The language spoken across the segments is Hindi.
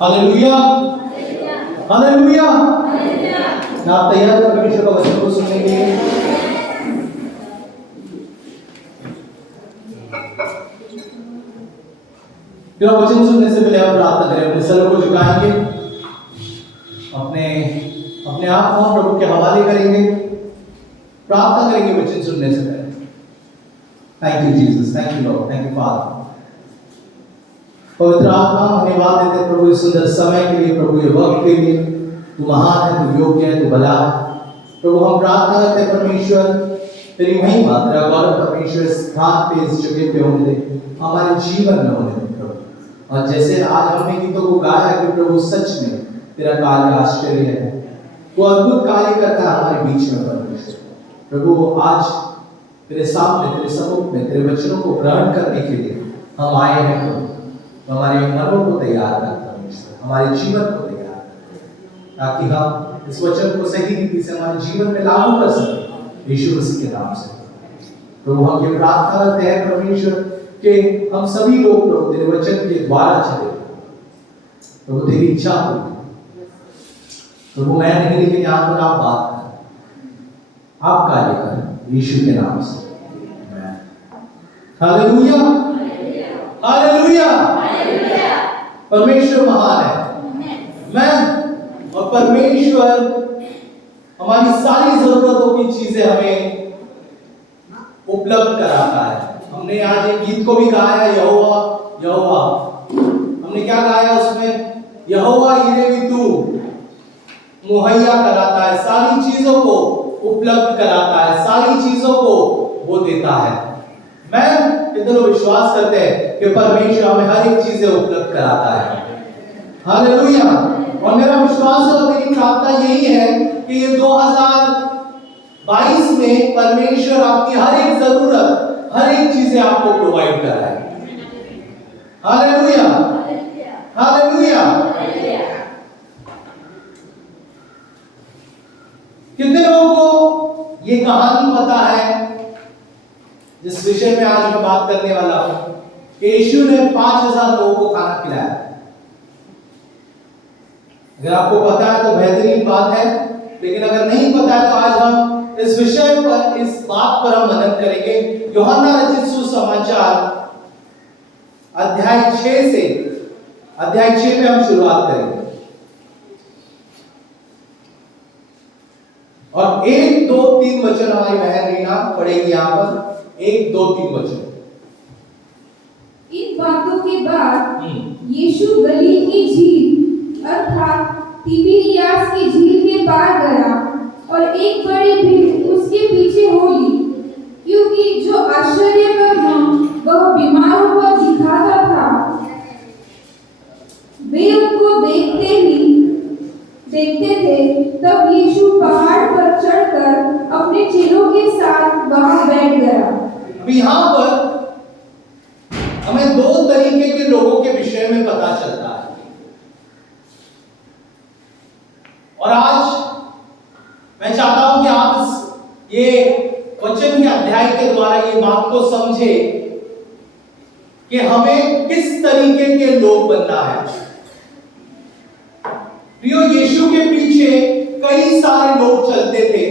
Hallelujah, hallelujah. आप तैयार हैं परमेश्वर का वचन को सुनने के लिए? फिर वचन सुनने से पहले आप प्रार्थना करें, अपने सर को झुकाएंगे, अपने अपने आप को प्रभु के हवाले करेंगे, प्रार्थना करेंगे वचन सुनने से पहले। Thank you Jesus, thank you Lord, thank you father. पवित्र आत्मा, धन्यवाद देते प्रभु इस सुंदर समय के लिए, प्रभु ये वक्त के लिए। तू महान है, तू योग्य है, तू भला है। प्रभु हम प्रार्थना करते हैं परमेश्वर, तेरी महिमा, तेरा गौरव परमेश्वर इस स्थान पे, इस जगह पे होने दे, हमारे जीवन में होने दे प्रभु। और जैसे आज हमने गीतों को गाया कि प्रभु सच में तेरा कार्य आश्चर्य है, वो अद्भुत कार्य करता है हमारे बीच में परमेश्वर। प्रभु आज तेरे सामने, तेरे सम्मुख में तेरे वचनों को ग्रहण करने के लिए हम आए हैं प्रभु। हमारे मनों को तैयार कर परमेश्वर, हमारे जीवन को तैयार कर, ताकि हम इस वचन को सही रीति से हमारे जीवन में लागू कर सकें यीशु मसीह के नाम से। प्रभु हम ये प्रार्थना करते हैं परमेश्वर कि हम सभी लोग प्रभु तेरे वचन के द्वारा चले, प्रभु तेरी इच्छा हो प्रभु। मैं नहीं, लेकिन यहाँ पर आप बात करें, आप कार्य करें यीशु के नाम से। Hallelujah, hallelujah. परमेश्वर महान है, मैं और परमेश्वर हमारी सारी जरूरतों की चीजें हमें उपलब्ध कराता है। हमने आज एक गीत को भी गाया, यहोवा यहोवा। हमने क्या गाया उसमें? यहोवा यिरे भी तू मुहैया कराता है, सारी चीजों को उपलब्ध कराता है, सारी चीजों को वो देता है। मैं कितने लोग विश्वास करते हैं कि परमेश्वर हमें हर एक चीजें उपलब्ध कराता है? हालेलुया। और मेरा विश्वास और मेरी प्रार्थना यही है कि ये 2022 में परमेश्वर आपकी हर एक जरूरत, हर एक चीजें आपको प्रोवाइड कराए। Hallelujah, hallelujah. कितने लोगों को ये कहानी पता है जिस विषय में आज मैं बात करने वाला हूं, कि यीशु ने 5000 लोगों को खाना खिलाया? अगर आपको पता है तो बेहतरीन बात है, लेकिन अगर नहीं पता है तो आज हम इस विषय पर, इस बात पर हम मनन करेंगे। यूहन्ना रचित सुसमाचार अध्याय 6 में हम शुरुआत करेंगे और 1, 2, 3 वचन हमारी बहन रीना पढ़ेगी यहाँ पर। 1, 2, 3 वचन। इन बातों के बाद यीशु गलील की झील अर्थात तिबिरियास की झील के पार गया और एक बड़ी भीड़ उसके पीछे हो ली, क्योंकि जो आश्चर्य का वह बीमारों को दिखाता था, वे उनको देखते थे। तब यीशु पहाड़ पर चढ़कर अपने चेलों के साथ वहां बैठ गया। अब यहाँ पर हमें 2 तरीके के लोगों के विषय में पता चलता है, और आज मैं चाहता हूं कि आप ये वचन के अध्याय के द्वारा ये बात को समझे कि हमें किस तरीके के लोग बनना है। प्रियो, यीशु के पीछे कई सारे लोग चलते थे,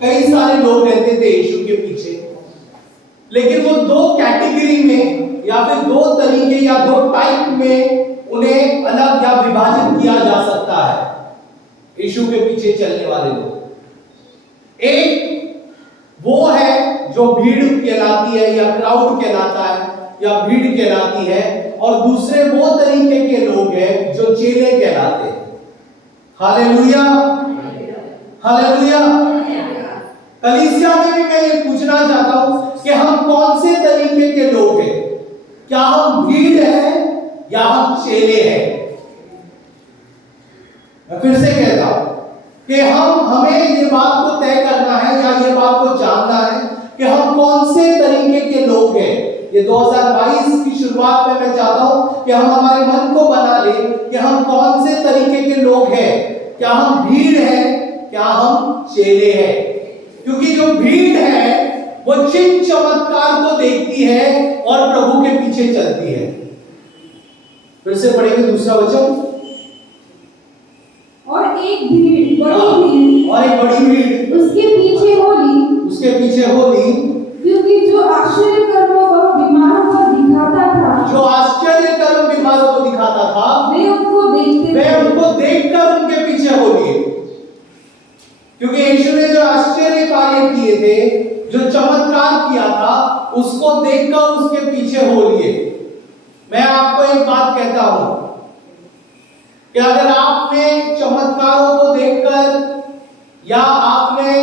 कई सारे लोग रहते थे यीशु के पीछे, लेकिन वो 2 कैटेगरी में या फिर 2 तरीके या 2 टाइप में उन्हें अलग या विभाजित किया जा सकता है यीशु के पीछे चलने वाले लोग। एक वो है जो भीड़ कहलाती है या क्राउड कहलाता है या भीड़ कहलाती है, और दूसरे वो तरीके के लोग हैं जो चेले कहलाते हैं। Hallelujah, hallelujah. कलीसिया में भी मैं ये पूछना चाहता हूं कि हम कौन से तरीके के लोग हैं? क्या हम भीड़ हैं या हम चेले हैं? मैं फिर से कहता हूं कि हमें ये बात को तय करना है या ये बात को जानना है कि हम कौन से तरीके के लोग हैं। ये 2022 की शुरुआत में मैं चाहता हूं कि हम हमारे मन को बना लें कि हम कौन से तरीके के लोग हैं। क्या हम भीड़ हैं, क्या हम चेले हैं? क्योंकि जो भीड़ है वो चिन्ह चमत्कार को देखती है और प्रभु के पीछे चलती है। फिर से पढ़ेंगे दूसरा वचन। बड़ी भीड़ और एक बड़ी भीड़ उसके पीछे हो ली, क्योंकि जो आश्चर्य कर्मों वह बीमारों को दिखाता था, वे उनको देखकर उनके पीछे हो लिए। क्योंकि यीशु ने जो आश्चर्य कार्य किए थे, जो चमत्कार किया था, उसको देखकर उसके पीछे हो लिए। मैं आपको एक बात कहता हूं कि अगर आपने चमत्कारों को देखकर या आपने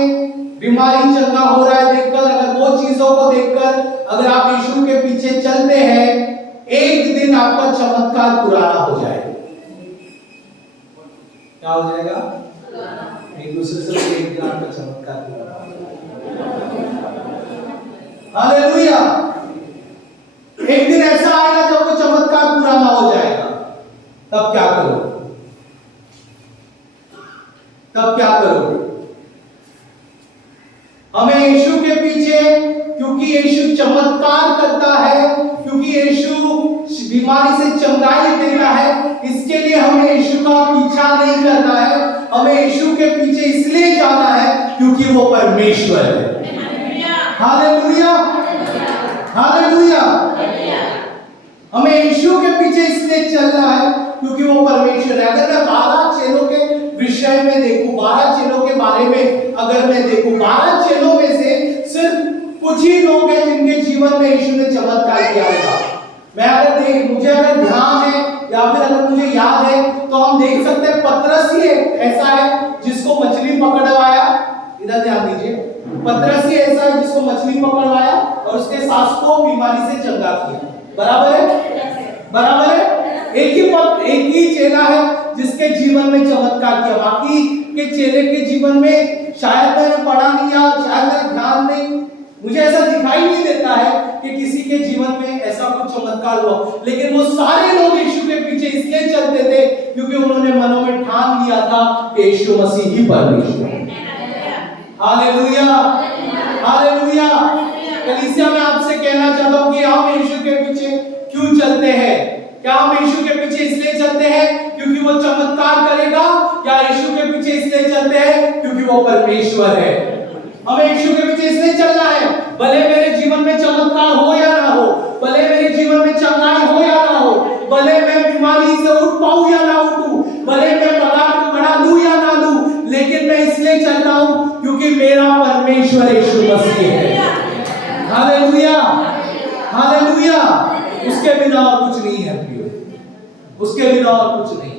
बीमारी चंगा हो रहा है देखकर, अगर वो चीजों को देखकर अगर आप यीशु के पीछे चलते हैं, एक दिन आपका चमत्कार पुराना हो जाएगा। क्या हो जाएगा? एक दूसरे से एक दिन आपका चमत्कार पुराना हो जाएगा। हालेलुया। एक दिन ऐसा आएगा जब वो चमत्कार पुराना हो जाएगा। तब क्या करोगे? हमें यीशु के पीछे, क्योंकि यीशु चमत्कार करता है, क्योंकि यीशु बीमारी से चंगाई देता है, इसके लिए हमें यीशु का पीछा नहीं करना है। हमें यीशु के पीछे इसलिए जाना है क्योंकि वो परमेश्वर है। Hallelujah, hallelujah. हमें यीशु के पीछे इसलिए चलना है क्योंकि वो परमेश्वर है। अगर मैं 12 चेलों के विषय में देखूं, 12 चेलों के बारे में अगर मैं देखूं, 12 चेलों में से सिर्फ कुछ ही लोग हैं जिनके जीवन में यीशु ने चमत्कार किया है। मुझे अगर ध्यान है या फिर अगर मुझे याद है तो हम देख सकते हैं पतरस ही ऐसा है जिसको मछली पकड़वाया। इधर ध्यान दीजिए, पतरस ही ऐसा है जिसको मछली पकड़वाया और उसके सास को बीमारी से चंगा किया। बराबर है, बराबर है। एक ही चेला है जिसके जीवन में चमत्कार किया। बाकी के चेले के जीवन में शायद मैंने पढ़ा नहीं या शायद मेरा ध्यान नहीं, मुझे ऐसा दिखाई नहीं देता है कि किसी के जीवन में ऐसा कुछ चमत्कार हुआ। लेकिन वो सारे लोग यीशु के पीछे इसलिए चलते थे क्योंकि उन्होंने मनों में ठान लिया था कि यीशु मसीह ही परमेश्वर है। Hallelujah, hallelujah. कलीसिया में आपसे कहना चाहता हूं कि हम यीशु के पीछे क्यों चलते हैं? क्या हम यीशु के पीछे इसलिए चलते हैं क्योंकि वो चमत्कार करेगा, या यीशु के पीछे इसलिए चलते हैं क्योंकि वो परमेश्वर है? हमें यीशु के पीछे इसलिए चलना है, भले मेरे जीवन में चमत्कार हो या ना हो, भले मेरे जीवन में चंगाई हो या ना हो, भले मैं बीमारी से उठ पाऊं या ना उठूं, भले मैं पगार को बढ़ा लूं या ना लूं, लेकिन मैं इसलिए चल रहा हूं क्योंकि मेरा परमेश्वर यीशु मसीह है। Hallelujah, hallelujah. उसके बिना और कुछ नहीं है प्रियो, उसके बिना और कुछ नहीं।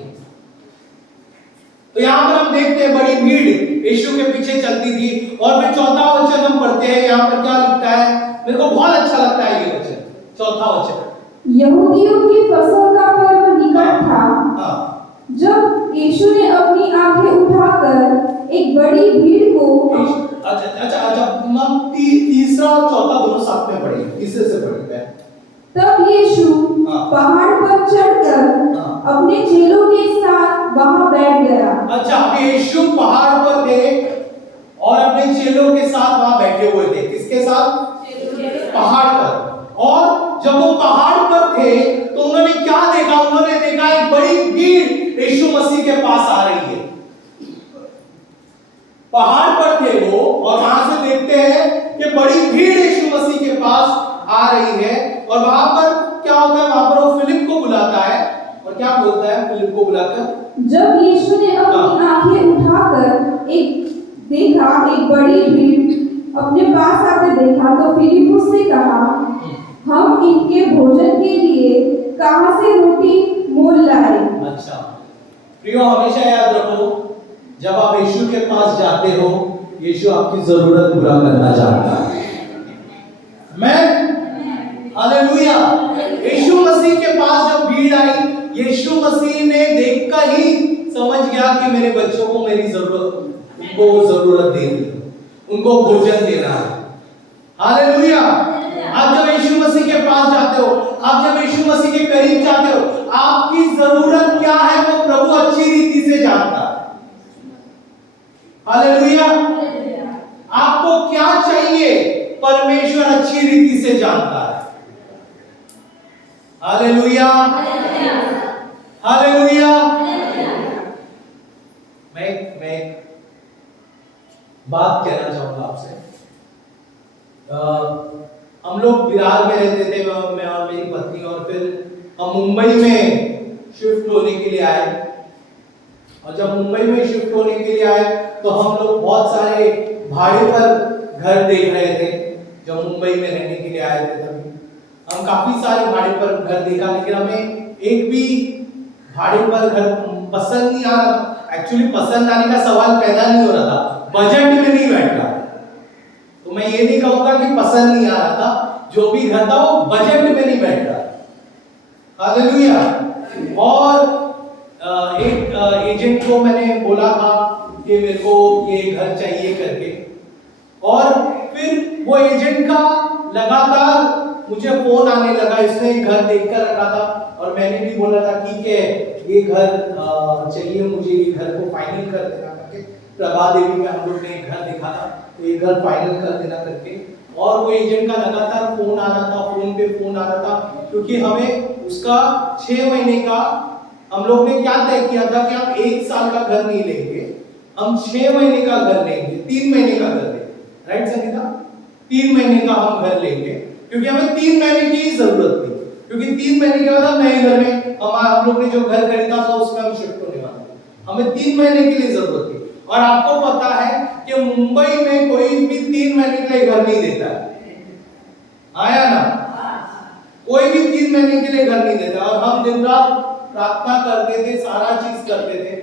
तो यहां पर हम देखते हैं बड़ी भीड़ यीशु के पीछे चलती थी। और फिर चौथा वचन हम पढ़ते हैं, यहां पर क्या लिखता है, मेरे को बहुत अच्छा लगता है ये वचन, चौथा वचन। यहूदियों की फसह का पर्व निकट था। जब यीशु ने अपनी आंखें उठाकर एक बड़ी भीड़ को, अच्छा, तीसरा और चौथा दोनों साथ में पढ़ेंगे, तीसरे से पढ़ेंगे। तब यीशु पहाड़ पर चढ़कर अपने चेलों के साथ वहां बैठ गया। अच्छा, अभी यीशु पहाड़ पर थे और अपने चेलों के साथ वहां बैठे हुए थे। किसके साथ? पहाड़ पर। और जब वो पहाड़ पर थे तो उन्होंने क्या देखा? उन्होंने देखा एक बड़ी भीड़ यीशु मसीह के पास आ रही है। पहाड़ पर थे वो और वहां से देखते हैं कि बड़ी भीड़ यीशु मसीह के पास आ रही है। और वहां पर क्या होता है? वहां पर वो फिलिप को बुलाता है और क्या बोलता है फिलिप को बुलाकर? जब यीशु ने अपनी आंखें उठाकर एक बड़ी भीड़ अपने पास आते देखा तो फिलिप उससे कहा, हम इनके भोजन के लिए कहां से रोटी मोल लाए? अच्छा प्रियो, हमेशा याद रखो, जब आप यीशु के पास जाते हो, यीशु आपकी जरूरत पूरा करना चाहता है। मैं हालेलुया। यीशु मसीह के पास जब भीड़ आई, यीशु मसीह ने देखकर ही समझ गया कि मेरे बच्चों को मेरी जरूरत, उनको जरूरत देनी, उनको भोजन देना है। हालेलुया। आप जब यीशु मसीह के पास जाते हो, आप जब यीशु मसीह के करीब जाते हो, आपकी जरूरत क्या है वो प्रभु अच्छी रीति से जानता है। हालेलुया। आपको क्या चाहिए परमेश्वर अच्छी रीति से जानता है। Hallelujah, hallelujah. मैं बात कहना चाहूंगा आपसे। हम लोग विरार में रहते थे, मैं और मेरी पत्नी, और फिर हम मुंबई में शिफ्ट होने के लिए आए। और जब मुंबई में शिफ्ट होने के लिए आए तो हम लोग बहुत सारे भाड़े पर घर देख रहे थे। जब मुंबई में रहने के लिए आए थे तभी हम काफी सारे भाड़े पर घर देखा, लेकिन हमें एक भी भाड़े पर घर पसंद नहीं आ रहा। एक्चुअली पसंद आने का सवाल पैदा नहीं हो रहा था, बजट में नहीं बैठ रहा। तो मैं ये नहीं कहूंगा कि पसंद नहीं आ रहा था, जो भी घर था वो बजट में नहीं बैठ रहा। हालेलुया। और एक एजेंट को मैंने बोला था कि मेरे को ये घर चाहिए करके, और फिर वो एजेंट का लगातार मुझे फोन आने लगा। इसने घर देख कर रखा था और मैंने भी बोला था ठीक है ये घर चाहिए मुझे, ये घर को फाइनल कर देना करके। प्रभा देवी में हम लोग ने एक घर देखा था, तो ये घर फाइनल कर देना करके। और वो एजेंट का लगातार फोन आ रहा था, फोन पे फोन आ रहा था, क्योंकि हमें उसका 6 महीने का, हम लोग ने क्या तय किया था कि हम 1 साल का घर नहीं लेंगे, हम 6 महीने का घर लेंगे, 3 महीने का घर लेंगे। राइट संगीता? 3 महीने का हम घर लेंगे, क्योंकि हमें 3 महीने की ही जरूरत थी, क्योंकि 3 महीने के बाद हम नए घर में, हम लोग ने जो घर खरीदा था उसमें हम शिफ्ट होने वाले थे। हमें 3 महीने के लिए जरूरत थी। और आपको पता है कि मुंबई में कोई भी 3 महीने के लिए घर नहीं देता है, आया ना? कोई भी 3 महीने के लिए घर नहीं देता। और हम दिन रात प्रार्थना करते थे, सारा चीज करते थे।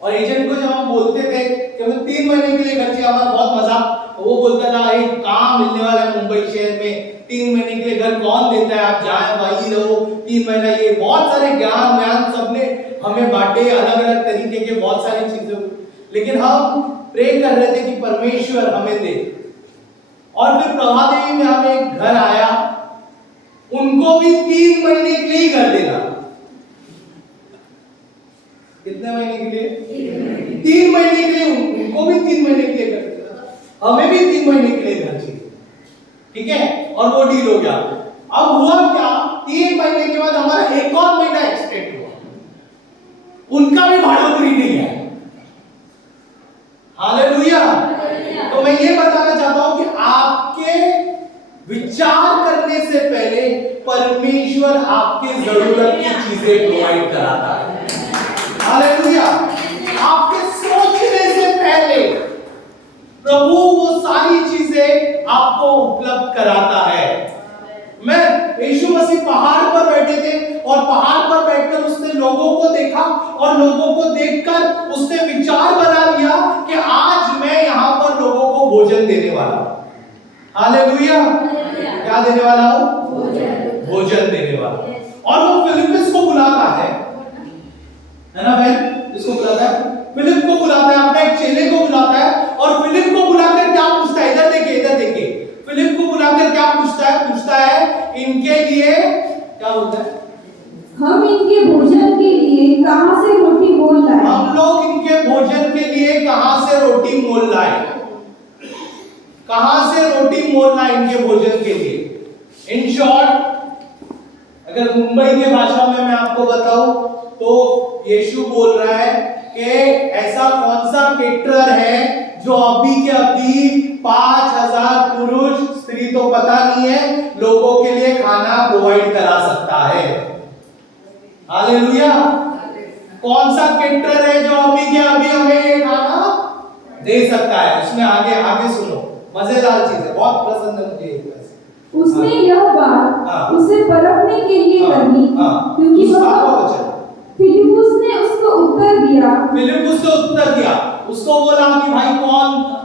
और एजेंट को जब हम बोलते थे कि हमें 3 महीने के लिए घर चाहिए, हमारा बहुत मजाक, वो बोलता था एक काम मिलने वाला है मुंबई शहर में, 3 महीने के लिए घर कौन देता है, आप जाए वही रहो 3 महीना। ये बहुत सारे ज्ञान सबने हमें बांटे, अलग अलग तरीके के बहुत सारी चीजें। लेकिन हम प्रे कर रहे थे कि परमेश्वर हमें दे। और फिर प्रभा देवी में हमें एक घर आया, उनको भी 3 महीने के लिए घर देना। कितने महीने के लिए? 3 महीने के लिए। उनको भी 3 महीने के लिए घर देना, हमें भी 3 महीने के लिए घर चाहिए। ठीक है? और वो डील हो गया। अब हुआ क्या, 3 महीने के बाद हमारा एक और महीना एक्सटेंड हुआ, उनका भी भाड़ोतरी नहीं है। हालेलुया। तो मैं ये बताना चाहता हूं कि आपके विचार करने से पहले परमेश्वर आपके जरूरत की चीजें प्रोवाइड कराता है। हालेलुया। आपके सोचने से पहले प्रभु वो सारी चीजें आपको उपलब्ध कराता है। मैं यीशु मसीह पहाड़ पर बैठे थे, और पहाड़ पर बैठकर उसने लोगों को देखा, और लोगों को देखकर उसने विचार बना लिया कि आज मैं यहां पर लोगों को भोजन देने वाला हूं। हालेलुया। क्या देने वाला हूं? भोजन देने वाला। और वो फिलिप्पुस को बुलाता है ना भाई? इसको बुलाता है, फिलिप को बुलाता है, अपने एक चेले को बुलाता है। और फिलिप को बुलाकर क्या पूछता है? इधर देखिए, इधर देखिए। फिलिप को बुलाकर क्या पूछता है? पूछता है इनके लिए, क्या बोलता है? हम इनके भोजन के लिए कहां से रोटी मोल लाए? हम लोग इनके भोजन के लिए कहां से रोटी मोल लाए? कहां से रोटी मोल लाए इनके भोजन के लिए? इन शॉर्ट, अगर मुंबई के भाषा में मैं आपको बताऊं तो यीशु बोल रहा है कि ऐसा कौन सा केटरर है जो अभी के अभी 5000 पुरुष, स्त्री तो पता नहीं है, लोगों के लिए खाना प्रोवाइड करा सकता है। हालेलुया। कौन सा केटरर है जो अभी के अभी हमें ये खाना दे सकता है? उसमें आगे सुनो, मजेदार चीज है, बहुत पसंद है मुझे। उसने यह बात उसे परखने के लिए करनी, क्योंकि फिलिप्पुस ने उसको उत्तर दिया, उसको बोला कि भाई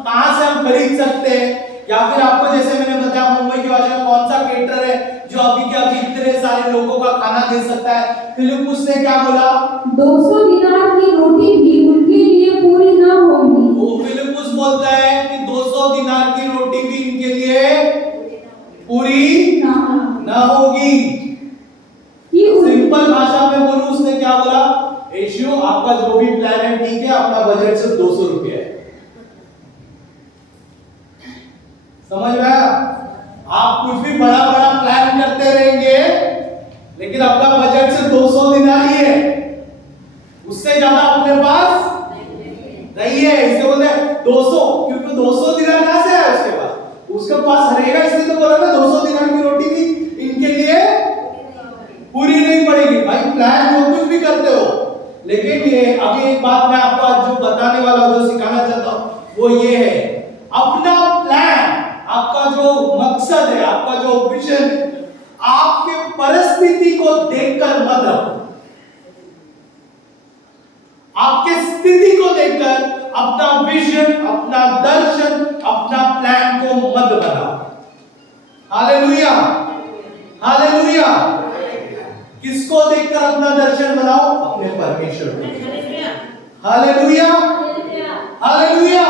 कहां से हम खरीद सकते हैं, या फिर आपको जैसे मैंने बताया मुंबई की भाषा में कौन सा केटर है जो अभी के अभी इतने सारे लोगों का खाना दे सकता है? फिलिप्पुस ने क्या बोला? 200 दिनार की रोटी भी उनके लिए पूरी न होगी। वो फिलिप्पुस बोलता है कि 200 दिनार की रोटी भी इनके लिए पूरी ना होगी। सिंपल भाषा में बोलूं, उसने क्या बोला? यीशु, आपका जो भी प्लान है ठीक है, अपना बजट सिर्फ 200 रुपये है। समझ में आया? आप कुछ भी बड़ा बड़ा प्लान करते रहेंगे, लेकिन अपना बजट सिर्फ 200 दिनार ही है, उससे ज्यादा अपने पास नहीं है। इसे बोलते हैं 200 प्लान जो कुछ भी करते हो, लेकिन ये अभी एक बात मैं आपको आज जो बताने वाला हूं, जो सिखाना चाहता हूं, वो ये है, अपना प्लान, आपका जो मकसद है, आपका जो विजन, आपके परिस्थिति को देखकर मत रखो, आपके स्थिति को देखकर अपना विजन, अपना दर्शन, अपना प्लान को मत बनाओ। Hallelujah, hallelujah. किसको देखकर अपना दर्शन बनाओ? अपने परमेश्वर को। Hallelujah, hallelujah.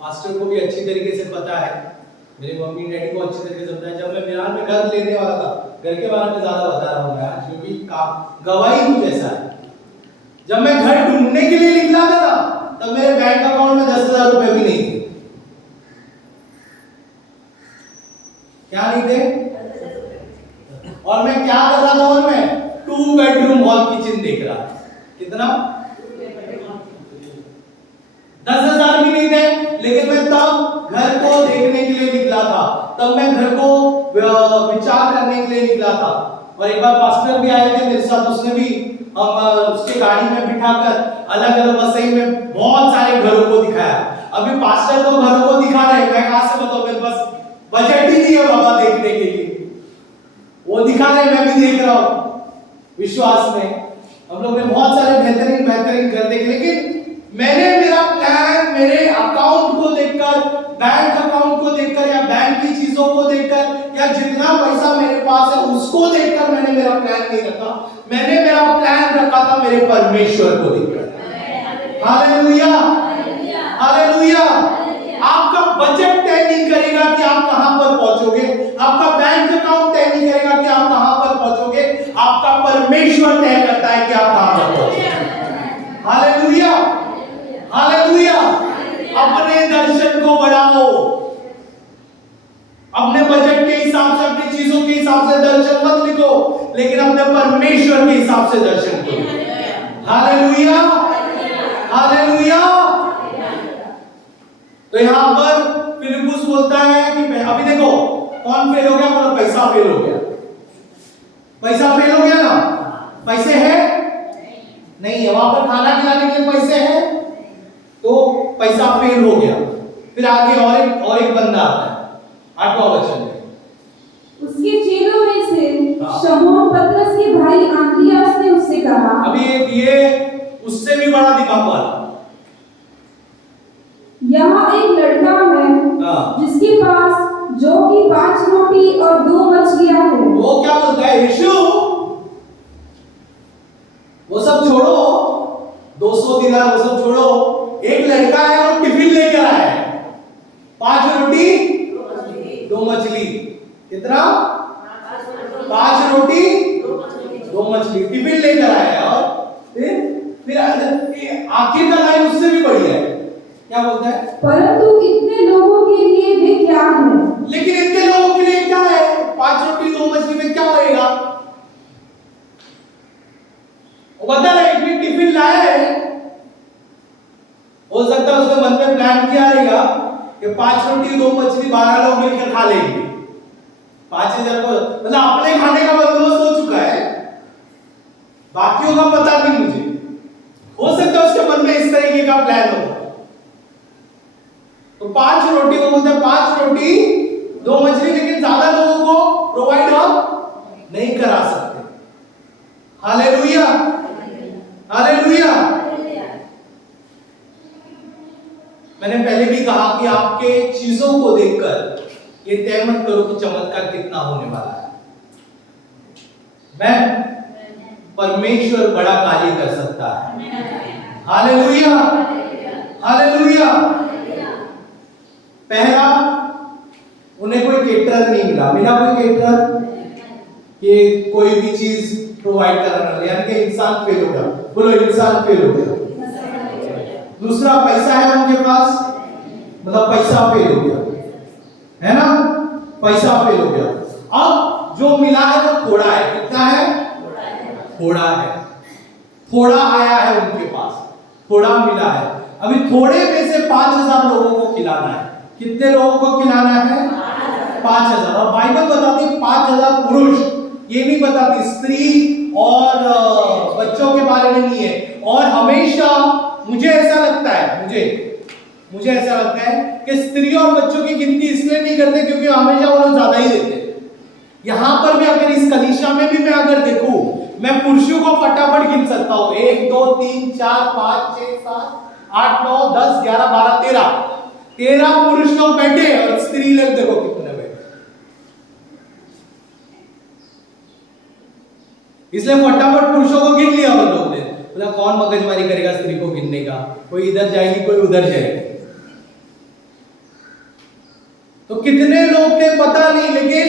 पास्टर को भी अच्छी तरीके से पता है, मेरे मम्मी डैडी को अच्छी तरीके से पता है। जब मैं मिलान में घर लेने वाला था, घर के बारे में ज्यादा बता रहा हूं मैं आज, क्योंकि गवाही कुछ ऐसा है। जब मैं घर ढूंढने के लिए निकला था ना, तब मेरे बैंक अकाउंट में 10,000 रुपए भी नहीं थे। क्या नहीं थे? और मैं क्या कर रहा था? और मैं 2 बेडरूम हॉल किचन देख रहा था। कितना? 10,000 भी नहीं थे, लेकिन मैं तब घर को देखने के लिए निकला था, तब मैं घर को विचार करने के लिए निकला था। और एक बार पास्टर भी आए थे मेरे साथ, उसने भी हम उसके गाड़ी में बिठाकर अलग अलग वसई में बहुत सारे घरों को दिखाया। अभी पास्टर तो घरों को दिखा रहे हैं, मैं कहां से बताऊं, मेरे पास बजट ही नहीं है बाबा देखने के लिए। वो दिखा रहे, मैं भी देख रहा हूं विश्वास में। हम लोग ने बहुत सारे बेहतरीन बेहतरीन घर देखे, लेकिन मैंने मेरा प्लान मेरे अकाउंट को देखकर, बैंक अकाउंट को देखकर, या बैंक की चीजों को देखकर, या जितना पैसा मेरे पास है उसको देखकर मैंने मेरा प्लान नहीं रखा। मैंने मेरा प्लान रखा था मेरे परमेश्वर को देखकर। Hallelujah, hallelujah. आपका बजट तय नहीं करेगा कि आप कहां पर पहुंचोगे, आपका बैंक अकाउंट तय नहीं करेगा कि आप कहां पर पहुंचोगे, आपका परमेश्वर तय करता है कि आप कहां पर पहुंचोगे। Hallelujah, hallelujah. अपने दर्शन को बढ़ाओ, अपने बजट के हिसाब से, अपनी चीजों के हिसाब से दर्शन मत लिखो, लेकिन अपने परमेश्वर के हिसाब से दर्शन करो। Hallelujah, hallelujah. तो यहां पर फिलिप्पुस बोलता है कि अभी देखो कौन फेल हो गया? मतलब पैसा फेल हो गया। पैसा फेल हो गया ना? पैसे हैं? नहीं है। वहां पर खाना खिलाने के लिए पैसे हैं, तो पैसा फेल हो गया। फिर आगे और एक बंदा आता है, 8वां वचन में। उसके चेलों में से शमौन पतरस के भाई आंद्रियास ने उससे कहा। अभी ये उससे भी बड़ा दिमाग वाला, यहाँ एक लड़का है जिसके पास जो कि 5 रोटी और 2 मछलियां हैं। वो क्या बोलता है? यीशु, वो सब छोड़ो, 200 दिनार वो सब छोड़ो, एक लड़का है वो टिफिन लेकर आया है, 5 रोटी 2 मछली। कितना? 5 रोटी 2 मछली टिफिन लेकर आया है। और फिर आखिर का लाइन उससे भी बढ़िया है। क्या बोलता है? परंतु इतने लोगों के लिए वे क्या है? लेकिन इतने लोगों के लिए क्या है? 5 रोटी 2 मछली में क्या होएगा? वो बता रहा है, इतनी टिफिन लाया है। हो सकता है उसने मन में प्लान किया रहेगा कि 5 रोटी 2 मछली 12 लोग मिलकर खा लेंगे। 5,000 को मतलब अपने खाने का बंदोबस्त हो चुका है, बाकियों का पता नहीं मुझे। हो सकता है उसके मन में इस तरीके का प्लान हो। तो 5 रोटी को बोलते हैं 5 रोटी 2 मछली, लेकिन ज्यादा लोगों को प्रोवाइड आप नहीं करा सकते। Hallelujah, hallelujah. मैंने पहले भी कहा कि आपके चीजों को देखकर ये तय मत करो कि चमत्कार कितना होने वाला है। मैं परमेश्वर बड़ा कार्य कर सकता है। Hallelujah, hallelujah. पहला, उन्हें कोई केटरर नहीं मिला। मिला कोई केटरर कि कोई भी चीज प्रोवाइड करना, यानी कि इंसान फेल हो गया। बोलो, इंसान फेल हो गया। दूसरा, पैसा है उनके पास, मतलब पैसा फेल हो गया, है ना? पैसा फेल हो गया। अब जो मिला है वो थोड़ा है। कितना है? थोड़ा है। थोड़ा आया है उनके पास, थोड़ा मिला है। अभी थोड़े में से 5,000 लोगों को खिलाना है। कितने लोगों को खिलाना है? 5,000। और बाइबल बताती है 5,000 पुरुष ये नहीं बताती, स्त्री और बच्चों के बारे में नहीं है। और हमेशा मुझे ऐसा लगता है कि स्त्री और बच्चों की गिनती इसलिए नहीं करते क्योंकि हमेशा वो लोग ज्यादा ही देते हैं। यहां पर भी अगर इस कलीसिया में भी मैं अगर देखूं, मैं पुरुषों को फटाफट गिन सकता हूं, 1 2 3 4 5 6 7 8 9 10 11 12 13 पुरुष लोग बैठे और स्त्री लोग देखो कितने बैठे। इसलिए फटाफट पुरुषों को गिन लिया उन लोगों ने, बोला कौन मगजमारी करेगा स्त्री को गिनने का, कोई इधर जाएगी कोई उधर जाएगी। तो कितने लोग थे पता नहीं, लेकिन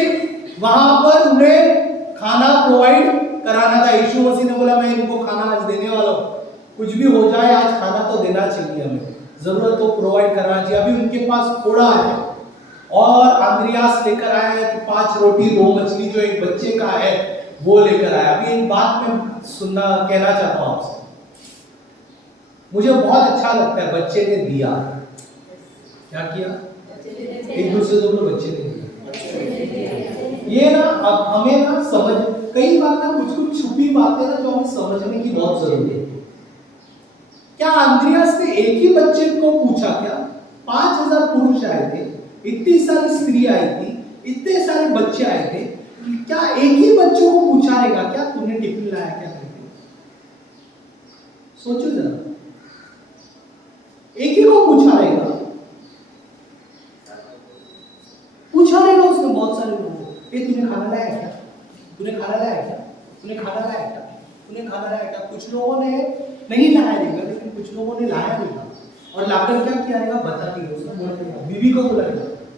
वहां पर उन्हें खाना प्रोवाइड कराना था। यीशु मसीह ने बोला मैं इनको खाना आज देने वाला हूं, कुछ भी हो जाए आज खाना तो देना चाहिए, हमें जरूरत तो प्रोवाइड करना चाहिए। अभी उनके पास थोड़ा है और अंद्रियास लेकर आया है तो 5 रोटी 2 मछली जो एक बच्चे का है वो लेकर आया। अभी एक बात मैं कहना चाहता हूं आपसे, मुझे बहुत अच्छा लगता है बच्चे ने दिया, क्या किया, एक दूसरे को बच्चे ने दिया। ये ना अब हमें ना समझ, कई बार ना कुछ छुपी बातें ना जो हमें समझने की बहुत जरूरी है। क्या अंद्रियास ने एक ही बच्चे को पूछा क्या? 5000 पुरुष आए थे, इतनी सारी स्त्री आई थी, इतने सारे बच्चे आए थे, क्या एक ही बच्चों को पूछा रहेगा क्या तूने टिफिन लाया क्या करके? सोचो जरा, एक ही को पूछा रहेगा उसने बहुत सारे लोगों को, तूने खाना लाया क्या, तूने खाना लाया क्या, तूने खाना लाया क्या, तूने खाना लाया क्या? कुछ लोगों ने नहीं लाया रहेगा, लेकिन कुछ लोगों ने लाया रहेगा और लाकर क्या किया रहेगा बता दिया, उसने बोल देगा, बीवी को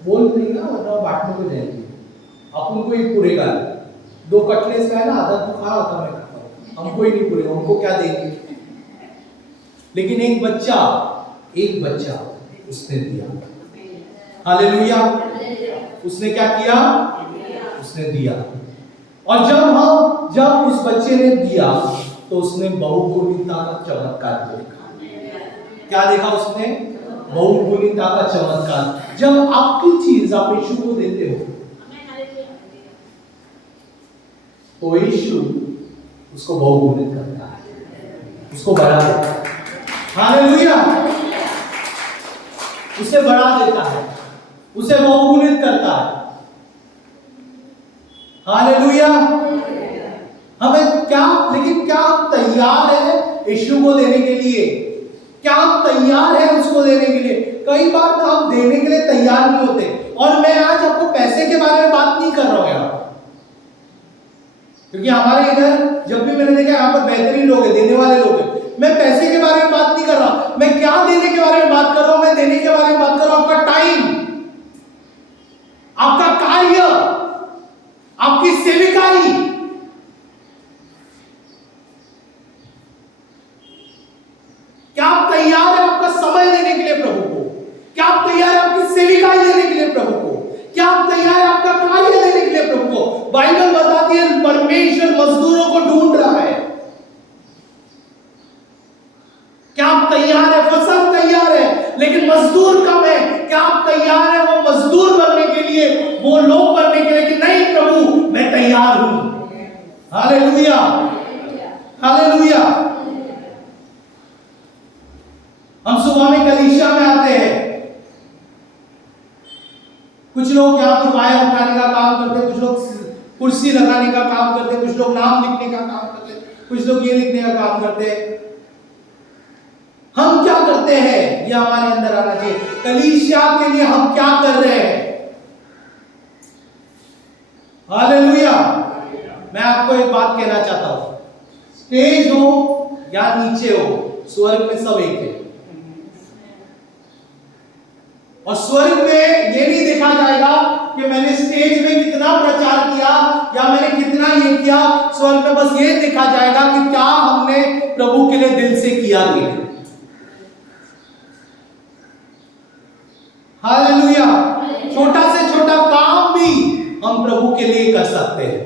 बोल देगा वरना बांटने को जाएगी, अपन को ही पूरेगा। 2 कटलेट्स का है ना, आधा तू खा, आधा मैं खाता हूं, हमको ही नहीं पूरेगा, उनको क्या देंगे? लेकिन एक बच्चा उसने दिया। हालेलुया। उसने क्या किया? उसने दिया। और जब उस बच्चे ने दिया तो उसने बहुगुणिता का चमत्कार देखा। क्या देखा उसने? बहुगुणिता का चमत्कार। जब आपकी चीज आप यीशु को देते हो तो यीशु उसको बहुगुणित करता है, उसको बढ़ा देता है। हालेलुया। उसे बढ़ा देता है, उसे बहुगुणित करता है। हालेलुया। हमें क्या तैयार है यीशु को देने के लिए? क्या आप तैयार है उसको देने के लिए? कई बार तो हम देने के लिए तैयार नहीं होते। और मैं आज आपको पैसे के बारे में बात नहीं कर रहा हूं यार, क्योंकि हमारे इधर जब भी मैंने देखा यहाँ पर बेहतरीन लोग हैं, देने वाले लोग हैं। मैं पैसे के बारे में बात नहीं कर रहा, मैं क्या देने के बारे में बात कर रहा हूं? मैं देने के बारे में बात कर रहा हूं आपका टाइम, आपका कार्य, आपकी सेविकाई। क्या आप तैयार हैं आपका समय देने के लिए प्रभु को? क्या आप तैयार हैं आपकी सेविकाई देने के लिए प्रभु को? क्या आप तैयार हैं आपका कार्य देने के लिए प्रभु को? बाइबल बताती है परमेश्वर मजदूरों को ढूंढ रहा है। क्या आप तैयार है? फसल तैयार है लेकिन मजदूर कम है। क्या आप तैयार है वो मजदूर बनने के लिए, वो लोग बनने के लिए कि नहीं प्रभु मैं तैयार हूं? Hallelujah, hallelujah. हम सुबह में कलीसिया में आते हैं, कुछ लोग यहां पर वायर उठाने का काम करते, कुछ लोग कुर्सी लगाने का काम करते, कुछ लोग नाम लिखने का काम करते, कुछ लोग ये लिखने का काम करते। हम क्या करते हैं ये हमारे अंदर आना चाहिए। कलीसिया के लिए हम क्या कर रहे हैं? हालेलुया। मैं आपको एक बात कहना चाहता हूं, स्टेज हो या नीचे हो, स्वर्ग में सब एक है। और स्वर्ग में ये नहीं देखा जाएगा कि मैंने स्टेज में कितना प्रचार किया या मैंने कितना ये किया। स्वर्ग में बस ये देखा जाएगा कि क्या हमने प्रभु के लिए दिल से किया कि नहीं। हालेलुया। छोटा से छोटा काम भी हम प्रभु के लिए कर सकते हैं।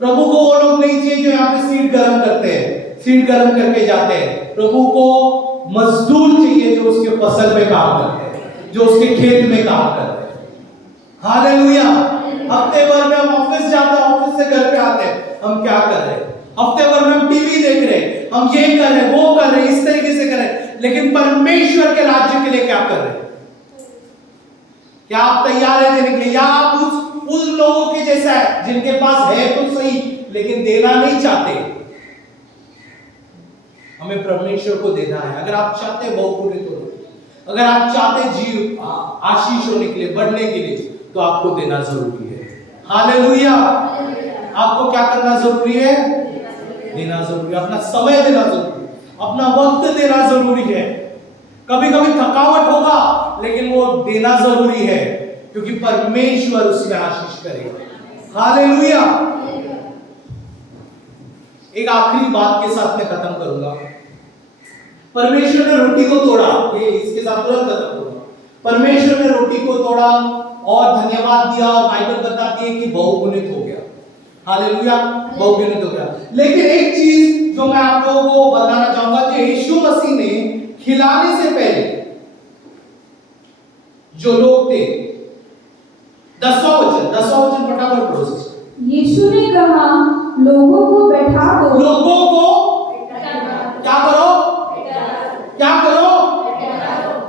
प्रभु को वो लोग नहीं चाहिए जो यहाँ पे सीट गर्म करते हैं, सीट गर्म करके जाते हैं। प्रभु को मजदूर चाहिए जो उसके फसल में काम करते हैं, जो उसके खेत में काम करते हैं। हालेलुया, हफ्ते भर में हम ऑफिस जाते हैं, ऑफिस से घर पे आते हैं, हम क्या कर रहे हैं? हफ्ते भर में हम टीवी देख रहे हैं, हम ये कर रहे हैं, वो कर रहे हैं, इस तरीके से कर रहे हैं, लेकिन परमेश्वर के राज्य के लिए क्या कर रहे हैं? क्या आप तैयार है देने के लिए, या आप उस लोगों के जैसा है जिनके पास है तो सही लेकिन देना नहीं चाहते? हमें परमेश्वर को देना है। अगर आप चाहते हैं बहुगुणित होने, अगर आप चाहते जीव आशीष होने के लिए, बढ़ने के लिए, तो आपको देना जरूरी है। हालेलुया। आपको क्या करना जरूरी है? देना जरूरी है। अपना समय देना जरूरी है, अपना वक्त देना जरूरी है। कभी कभी थकावट होगा लेकिन वो देना जरूरी है, क्योंकि परमेश्वर उसमें आशीष करेगा। हालेलुया। एक आखिरी बात के साथ मैं खत्म करूंगा। परमेश्वर ने रोटी को तोड़ा, ये इसके साथ तुरंत खत्म करूंगा। परमेश्वर ने रोटी को तोड़ा और धन्यवाद दिया, और बाइबल बताती है कि बहुगुणित हो गया। हालेलुया, बहुगुणित हो गया। लेकिन एक चीज जो मैं आप लोगों को बताना चाहूंगा कि यीशु मसीह ने खिलाने से पहले जो लोग थे, 10वां वचन फटाफट पढ़ो। यीशु ने कहा, लोगों को बैठा दो। लोगों को क्या करो? क्या करो?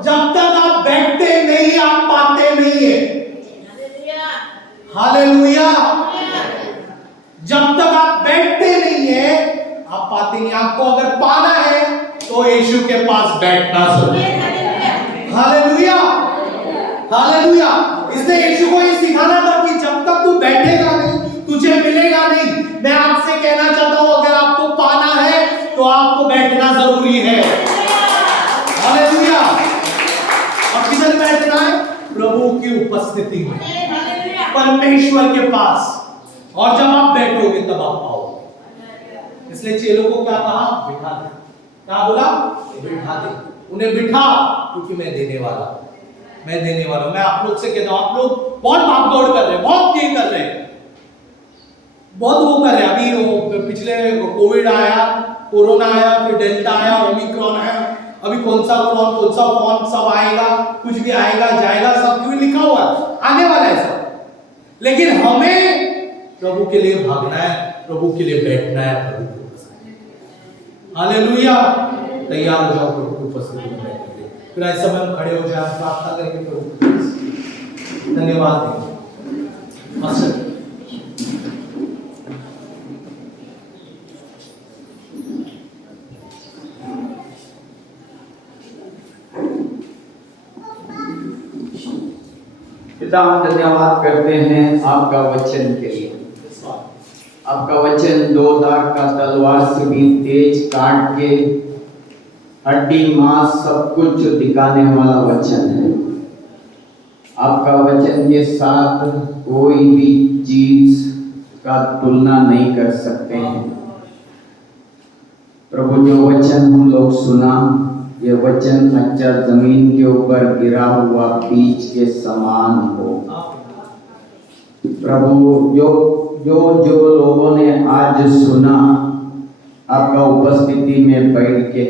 जब तक आप बैठते नहीं, आप पाते नहीं है। हालेलुया। जब तक आप बैठते नहीं है, आप पाते नहीं। आपको अगर पाना है तो यीशु के पास बैठना जरूरी है। Hallelujah, hallelujah. इसने यीशु को ये सिखाना था कि जब तक तू बैठेगा नहीं, तुझे मिलेगा नहीं। मैं आपसे कहना चाहता हूं, अगर आपको पाना है तो आपको बैठना जरूरी है। हालेलुया। और किधर बैठना है? प्रभु की उपस्थिति में, परमेश्वर के पास। और जब आप बैठोगे तब आप पाओगे। इसलिए चेलों को क्या कहा? बिठा दे। क्या बोला? बिठा दे। उन्हें बिठा, क्योंकि मैं देने वाला हूं, मैं देने वाला हूं। मैं आप लोग से कहता हूं, आप लोग बहुत भागदौड़ कर रहे हैं, बहुत ये कर रहे हैं, बहुत वो कर रहे हैं। अभी पिछले कोविड आया, कोरोना आया, फिर डेल्टा आया, ओमिक्रॉन आया, अभी कौन सा फोन सब आएगा, कुछ भी आएगा जाएगा, सब क्यों लिखा हुआ है, आने वाला है सब। लेकिन हमें प्रभु के लिए भागना है, प्रभु के लिए बैठना है, प्रभु की उपस्थिति। हालेलुया। तैयार हो जाओ प्रभु की उपस्थिति में बैठने के लिए। फिर ऐसे समय हम खड़े हो जाए, प्रार्थना करेंगे प्रभु। धन्यवाद देंगे। पिता, हम धन्यवाद करते हैं आपका वचन के लिए। आपका वचन दो धार का तलवार से भी तेज काट के हड्डी मांस सब कुछ दिखाने वाला वचन है। आपका वचन के साथ कोई भी चीज का तुलना नहीं कर सकते हैं। प्रभु, जो वचन हम लोग सुना, ये वचन अच्छा जमीन के ऊपर गिरा हुआ बीज के समान हो। प्रभु, जो लोगों ने आज सुना, आपका उपस्थिति में बैठ के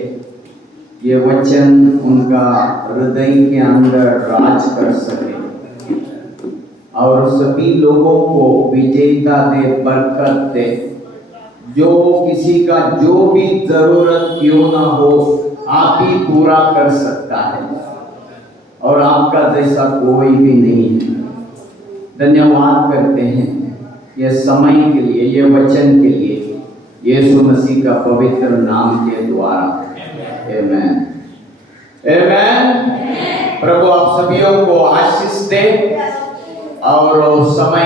ये वचन उनका हृदय के अंदर राज कर सके, और सभी लोगों को विजेता दे, बरकत दे। जो किसी का जो भी जरूरत क्यों ना हो, आप ही पूरा कर सकता है, और आपका जैसा कोई भी नहीं है। धन्यवाद करते हैं ये समय के लिए, ये वचन के लिए, यीशु मसीह का पवित्र नाम के द्वारा। आमेन, आमेन। प्रभु आप सभी को आशीष दे, और समय